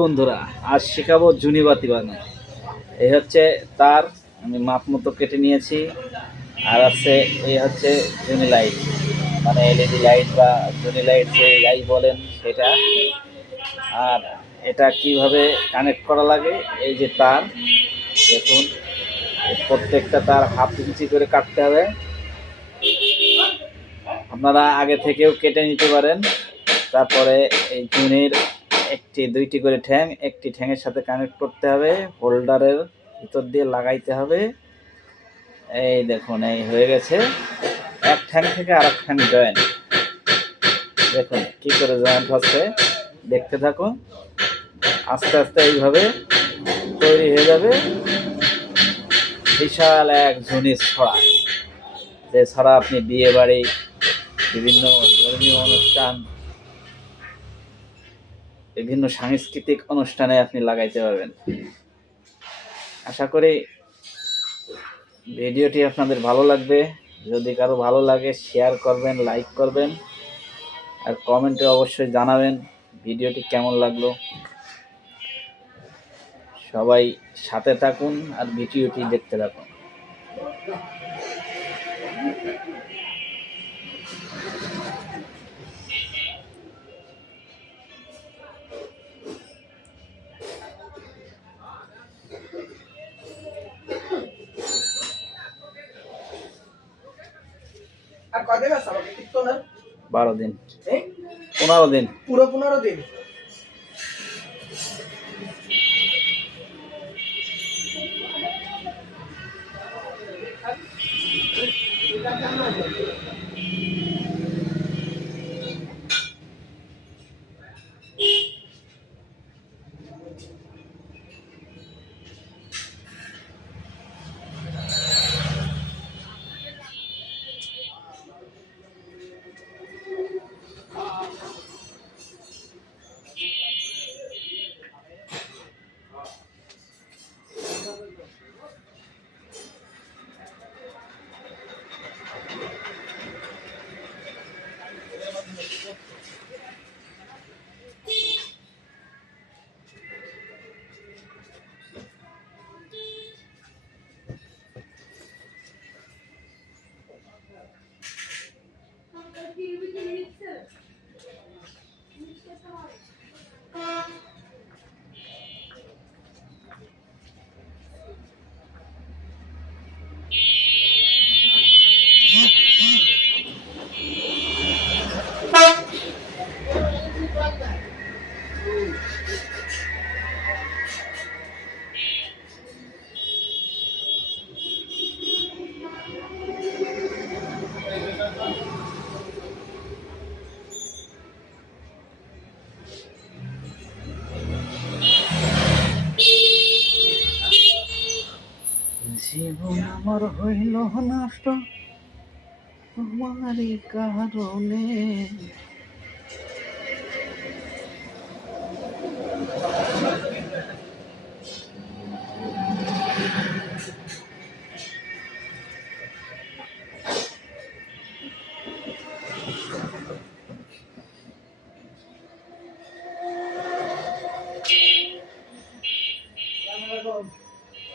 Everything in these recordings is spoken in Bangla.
বন্ধুরা, আজ শেখাবো জুনি বাতি বানানো। এই হচ্ছে তার, আমি মাপ মতো কেটে নিয়েছি। আর আছে, এই হচ্ছে জুনি লাইট। মানে এলইডি লাইট বা জুনি লাইট যে যাই বলেন সেটা। আর এটা কীভাবে কানেক্ট করা লাগে, এই যে তার, দেখুন। প্রত্যেকটা তার হাফ ইঞ্চি করে কাটতে হবে। আপনারা আগে থেকেও কেটে নিতে পারেন। তারপরে এই জুনির একটি, দুইটি করে ঠ্যাং, একটি ঠ্যাংয়ের সাথে কানেক্ট করতে হবে হোল্ডারের ভিতর দিয়ে লাগাইতে হবে। এই দেখুন, এই হয়ে গেছে। এক ঠ্যাং থেকে আর এক ঠ্যাং জয়েন্ট দেখুন, কি করে জয়েন্ট হচ্ছে, দেখতে থাকুন। আস্তে আস্তে এইভাবে তৈরি হয়ে যাবে। বিশাল এক ঝুনির ছড়া, যে ছড়া আপনি বিয়ে বাড়ি, বিভিন্ন ধর্মীয় অনুষ্ঠান বিভিন্ন সাংস্কৃতিক অনুষ্ঠানে আপনি লাগাইতে পারবেন। আশা করি ভিডিওটি আপনাদের ভালো লাগবে। যদি কারও ভালো লাগে শেয়ার করবেন লাইক করবেন, আর কমেন্টে অবশ্যই জানাবেন ভিডিওটি কেমন লাগল। সবাই সাথে থাকুন আর ভিডিওটি দেখতে থাকুন। কদিন আছে আমাকে? টিকতো বারো দিন। পনেরো দিন। পুরো পনেরো দিন? জীবন আমার হইল নষ্ট তোমারই কারণে।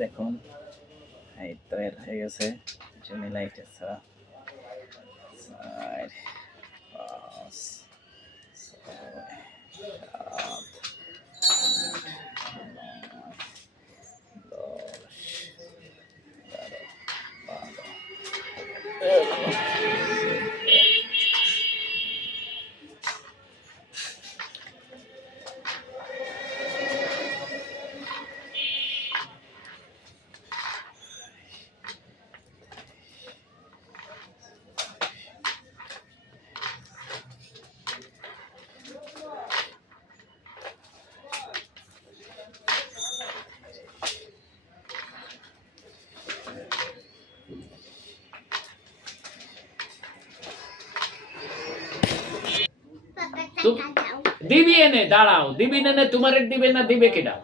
দেখুন হ্যাঁ, এই তৈরি হয়ে গেছে জমি লাইটের ছাড়া। চার পাঁচ দিবি এনে দাঁড়াও। দিবি না নে তোমার দিবে না দিবে কেডা?